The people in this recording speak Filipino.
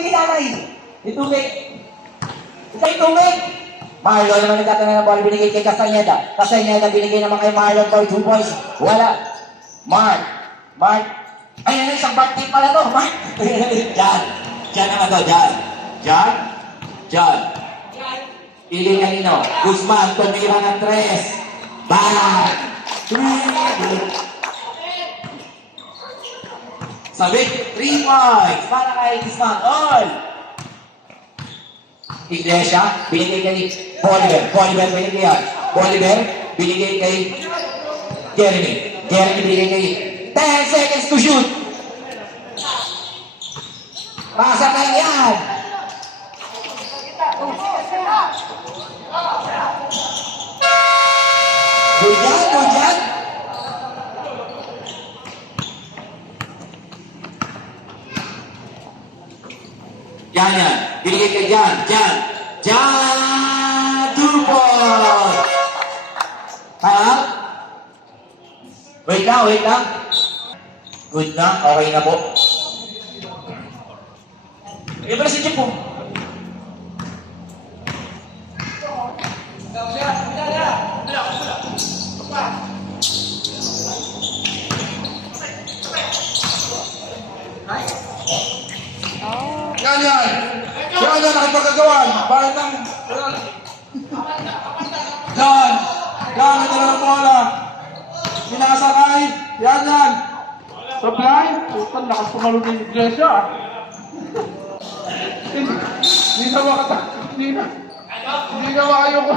tubig ni nanay. Yung tubig. Yung tubig. Marlon naman nagtatanong ng ball, binigay kay Castañeda. Castañeda binigay naman kay Marlon for 2 points. Wala. Mark. Ay, isang back team pala to. Mark. Diyan naman to, Diyan. Pili kanino. Guzman, tumira ng 3. Bang! 3. Sabik, 3 points. Para kay Guzman. All. Iglesia, binigay kay Bolivar, binigay yan. Bolivar, binigay kay Jeremy. Jeremy binigay kay 10 seconds to shoot. Pasa na yan. Good yan. Yan. Binigay kay Jan. 2 points. Ha? Wait lang. Good na. Okay na po. Eh, pala si Chip po. Yan, nakipagkagawan. Bakit ng... Yan, ito na ng bola. Sinasakay. Yan. Supply? Putan, lakas pumalo ng iglesia. Hindi na makayo ko.